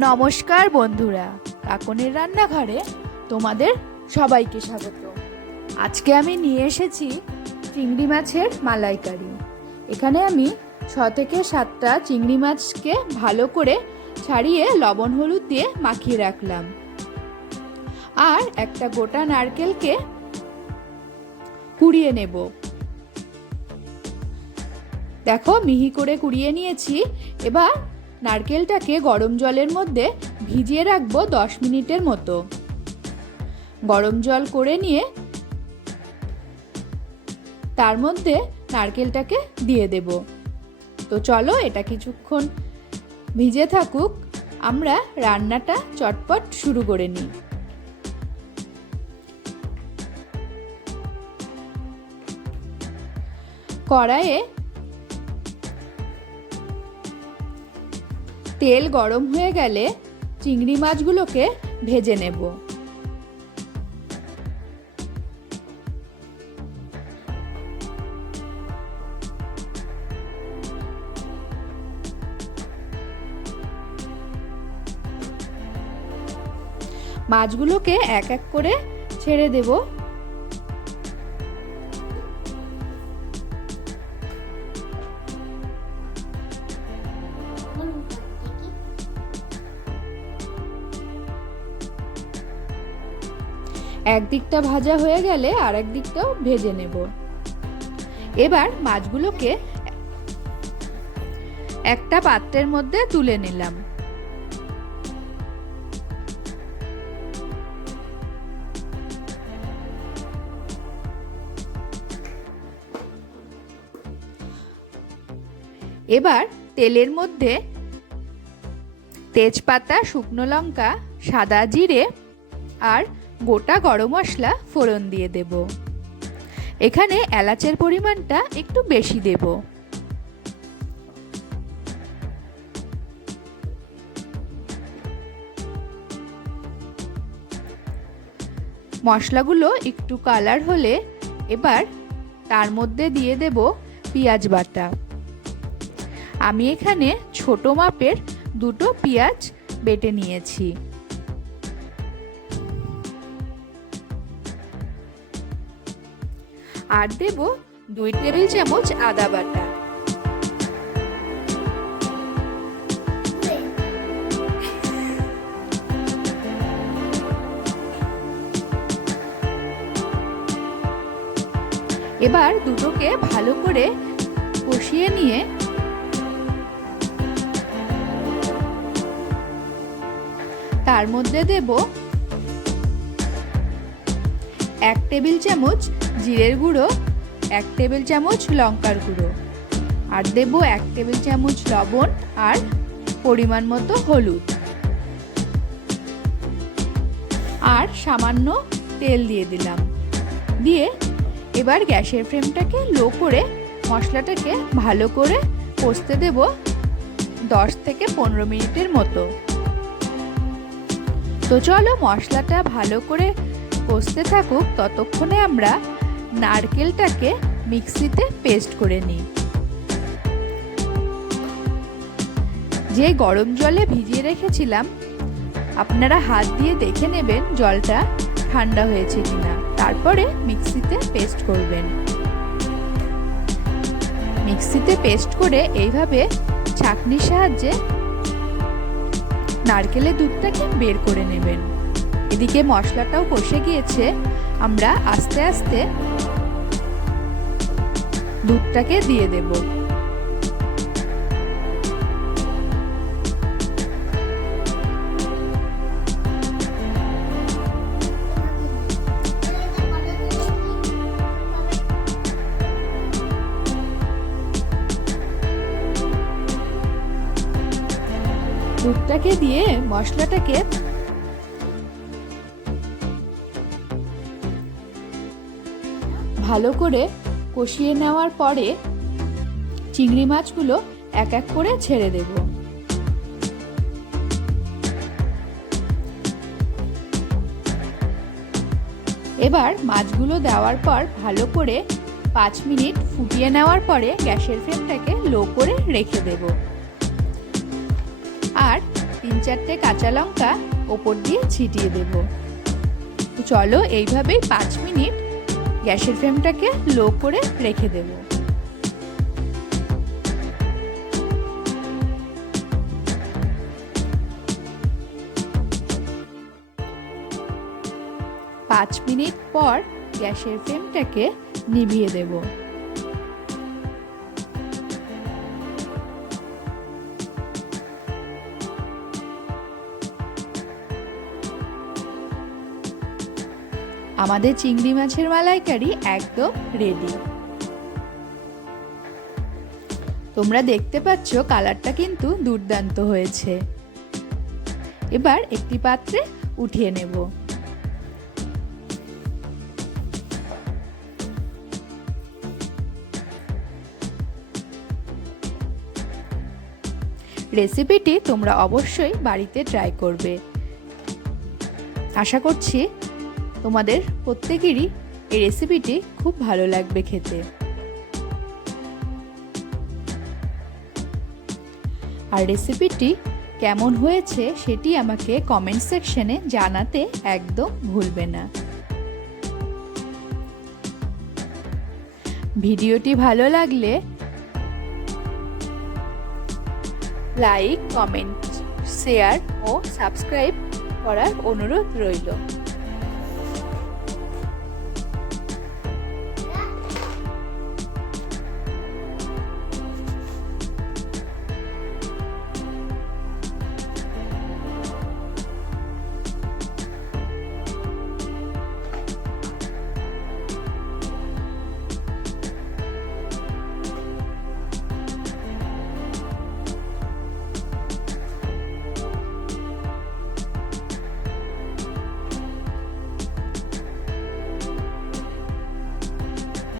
নমস্কার বন্ধুরা কাকনের রান্নাঘরে তোমাদের সবাইকে স্বাগত। আজকে আমি নিয়ে এসেছি চিংড়ি মাছের মালাইকারি। এখানে আমি ছ থেকে সাতটা চিংড়ি মাছকে ভালো করে ছাড়িয়ে লবণ হলুদ দিয়ে মাখিয়ে রাখলাম। আর একটা গোটা নারকেলকে কুড়িয়ে নেব। দেখো, মিহি করে কুড়িয়ে নিয়েছি। এবার নারকেলটাকে গরম জলের মধ্যে ভিজিয়ে রাখব দশ মিনিটের মতো। গরম জল করে নিয়ে তার মধ্যে নারকেলটাকে দিয়ে দেব। তো চলো এটা কিছুক্ষণ ভিজে থাকুক, আমরা রান্নাটা চটপট শুরু করে নিই। কড়াইয়ে তেল গরম হয়ে গেলে চিংড়ি মাছগুলোকে ভেজে নেব। মাছগুলোকে এক এক করে ছেড়ে দেব। একদিকটা ভাজা হয়ে গেলে আর দিকটাও ভেজে নেব। এবার মাছগুলোকে একটা পাত্রের মধ্যে তুলে নিলাম। এবার তেলের মধ্যে তেজপাতা, শুকনো লঙ্কা, সাদা জিরে আর গোটা গরম মশলা ফোড়ন দিয়ে দেব। এখানে এলাচের পরিমাণটা একটু বেশি দেব। মশলাগুলো একটু কালার হলে এবার তার মধ্যে দিয়ে দেব পেঁয়াজ বাটা। আমি এখানে ছোট মাপের দুটো পেঁয়াজ বেটে নিয়েছি। আর দেব দুই টেবিল চামচ আদা বাটা। এবার দুটোকে ভালো করে কষিয়ে নিয়ে তার মধ্যে দেব এক টেবিল চামচ জিরের গুঁড়ো, এক টেবিল চামচ লঙ্কার গুঁড়ো। আর দেব এক টেবিল চামচ লবণ আর পরিমাণ মতো হলুদ। আর সামান্য তেল দিয়ে দিলাম। দিয়ে এবার গ্যাসের ফ্লেমটাকে লো করে মশলাটাকে ভালো করে কষতে দেব দশ থেকে পনেরো মিনিটের মতো। তো চলো মশলাটা ভালো করে কষতে থাকুক, ততক্ষণে আমরা নারকেলটাকে মিক্সিতে পেস্ট করে নিই। যে গরম জলে ভিজিয়ে রেখেছিলাম, আপনারা হাত দিয়ে দেখে নেবেন জলটা ঠান্ডা হয়েছে কিনা। তারপরে মিক্সিতে পেস্ট করবেন। মিক্সিতে পেস্ট করে এইভাবে ছাঁকনির সাহায্যে নারকেলের দুধটাকে বের করে নেবেন। এদিকে মশলাটাও কষে গিয়েছে। আমরা আস্তে আস্তে দুধটাকে দিয়ে দেব। দুধটাকে দিয়ে মশলাটাকে ভালো করে কষিয়ে নেওয়ার পরে চিংড়ি মাছগুলো এক এক করে ছেড়ে দেব। এবার মাছগুলো দেওয়ার পর ভালো করে পাঁচ মিনিট ফুটিয়ে নেওয়ার পরে গ্যাসের ফ্লেমটাকে লো করে রেখে দেব। আর তিন চারটে কাঁচা লঙ্কা ওপর দিয়ে ছিটিয়ে দেব। চলো এইভাবেই পাঁচ মিনিট গ্যাসের ফ্লেমটাকে লো করে রেখে দেব। পাঁচ মিনিট পর গ্যাসের ফ্লেমটাকে নিভিয়ে দেব। আমাদের চিংড়ি মাছের মালাইকারি একদম রেডি তোমরা দেখতে পাচ্ছ কালারটা কিন্তু দুর্দান্ত হয়েছে। এবার একটি পাত্রে উঠিয়ে নেব। রেসিপিটি তোমরা অবশ্যই বাড়িতে ট্রাই করবে। আশা করছি তোমাদের প্রত্যেকেরই এই রেসিপিটি খুব ভালো লাগবে খেতে। আর রেসিপিটি কেমন হয়েছে সেটি আমাকে কমেন্ট সেকশনে জানাতে একদম ভুলবে না। ভিডিওটি ভালো লাগলে লাইক কমেন্ট শেয়ার ও সাবস্ক্রাইব করার অনুরোধ রইল।